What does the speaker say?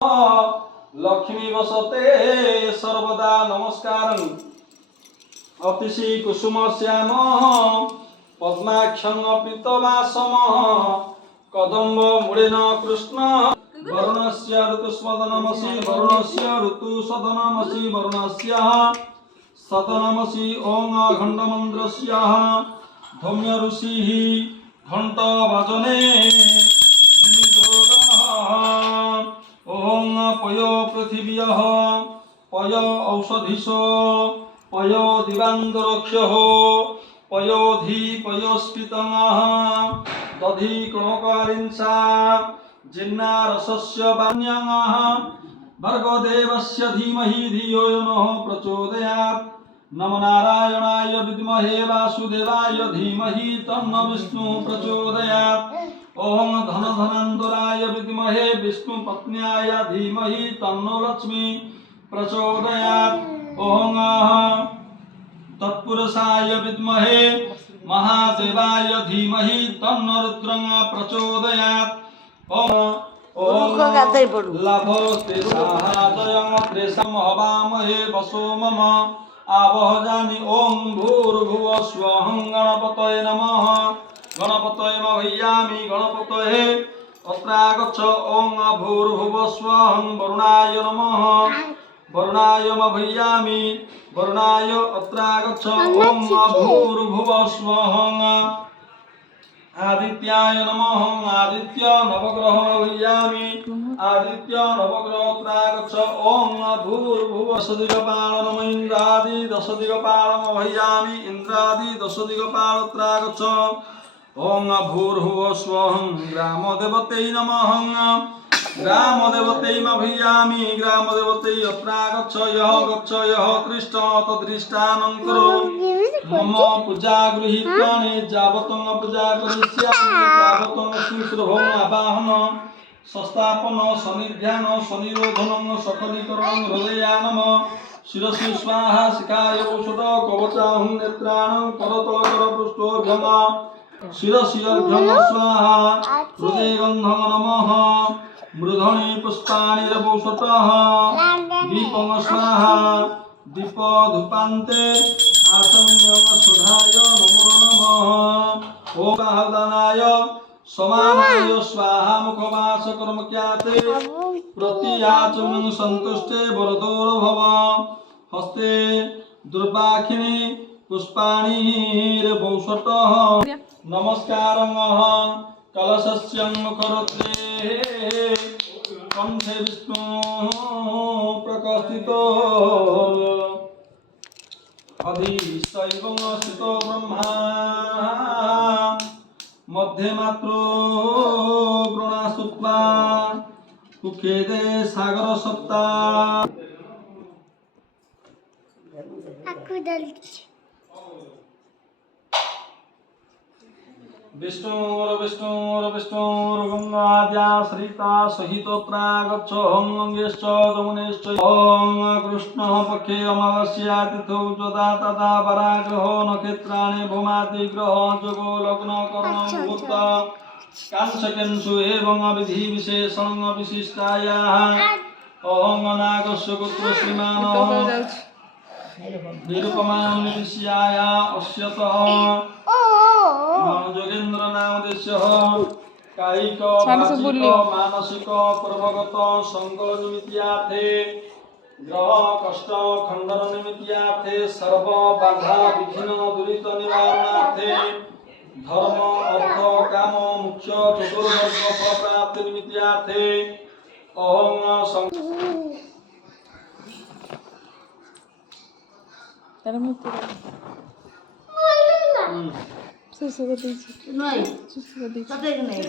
लक्ष्मी वसते सर्वदा नमस्कारं अतिशि कुसुम श्याम पद्माक्षं पीतवासम कदम्ब मूलेन कृष्ण वरुणस्य ऋतुस्वदनमसि वरुणस्य ऋतुसदनमसि वरुणस्य सदनमसि ओं अखण्डमन्त्रस्य धौम्य ऋषिः घण्टवादने ओं पय पृथिव्यः पय औषधिशो पय दिवान्दरक्षः पयोधि पयोस्पितङ्गः दधि कणकारिंसा जिन्नारसस्य वाण्यङ्गः भर्गदेवस्य धीमहि धियो यो नः प्रचोदयात् नमो नारायणाय विद्महे वासुदेवाय धीमहि तन्नो विष्णुः प्रचोदयात् ओं धन धनान्तराय विद्महे विष्णुपत्न्याय धीमहि तन्नो लक्ष्मी प्रचोदयात् ओं तत्पुरुषाय विद्महे महादेवाय धीमहि तन्नो रुद्रं प्रचोदयात् ओं लाभस्ते साहाजयं त्रेषं हवामहे वसो मम आवहजानि ओं भूर्भुवः स्वः गणपतये नमः गणपतये मह्यामि गणपतये अत्रागच्छ ओं भूर्भुवः स्वः वरुणाय नमः वरुणाय मह्यामि वरुणाय अत्रागच्छ ओं भूर्भुवः स्वः आदित्याय नमः आदित्य नवग्रह मह्यामि आदित्य नवग्रह अत्रागच्छ ओं भूर्भुवः दशदिगपाल नमः इन्द्रादि दशदिगपाल मह्यामि इन्द्रादि दशदिगपाल अत्रागच्छ ओं भूर्भुवः स्वः ग्रामदेवते नमः ग्रामदेवते मह्यामि ग्रामदेवते अत्रागच्छ यः दृष्ट तदृष्टानं कुरु मम पूजा गृहीतानि यावतं पूजा करिष्यामि तावतं श्रीशुभं आवाहन संस्थापन सन्निध्यान सनिरोधनं सकलीकरणं हृदयानम शिरसि स्वाहा शिखाय औषध कवचाहं नेत्राणं करतलकर पृष्ठोभ्यम शिरसि अर्घ्यं स्वाहा हृदये गन्धं नमः मृधनि पुष्पाणि रवौषधः दीपं स्वाहा दीपधूपान्ते आचमनीयं सुधाय नमो नमः ओं आहदानाय समानाय स्वाहा मुखवास कर्मक्याते प्रतियाचमनं सन्तुष्टे वरदो भव हस्ते दुर्वाक्षिणी पुष्पाणि रवौषधः नमस्कारं कलशस्यं मुखरुद्रे कंठे विष्णु प्रकाशितो अधिष्ठैवं स्थितो ब्रह्मा मध्ये मात्रो प्रणा कुखेदे सागर सप्ता विष्णुर्गंगाद्या सरिता सहितोत्रागच्छ गंगेश्च यमुनेश्च ओं कृष्णः पक्षे अमावास्या तिथौ तदा तदा पराग्रहो नक्षत्राणि भूमादिग्रह जोगो लग्न कर्ण मुहूर्त कांशकेषु एवं विधि विशेषण विशिष्टायाः ओं नागस्य पुत्र श्रीमान् निरुपमां निविश्याया अस्यतः जोगेन्द्र नामदेशः कायिक वाचिक मानसिक प्रभगत संकल निमित्यार्थे ग्रह कष्ट खंडन निमित्यार्थे सर्व बाधा विघ्न दुरित निवारणार्थे धर्म अर्थ काम मोक्ष चतुर्वर्ग फल प्राप्ति निमित्यार्थे ओं सुसुगति नहीं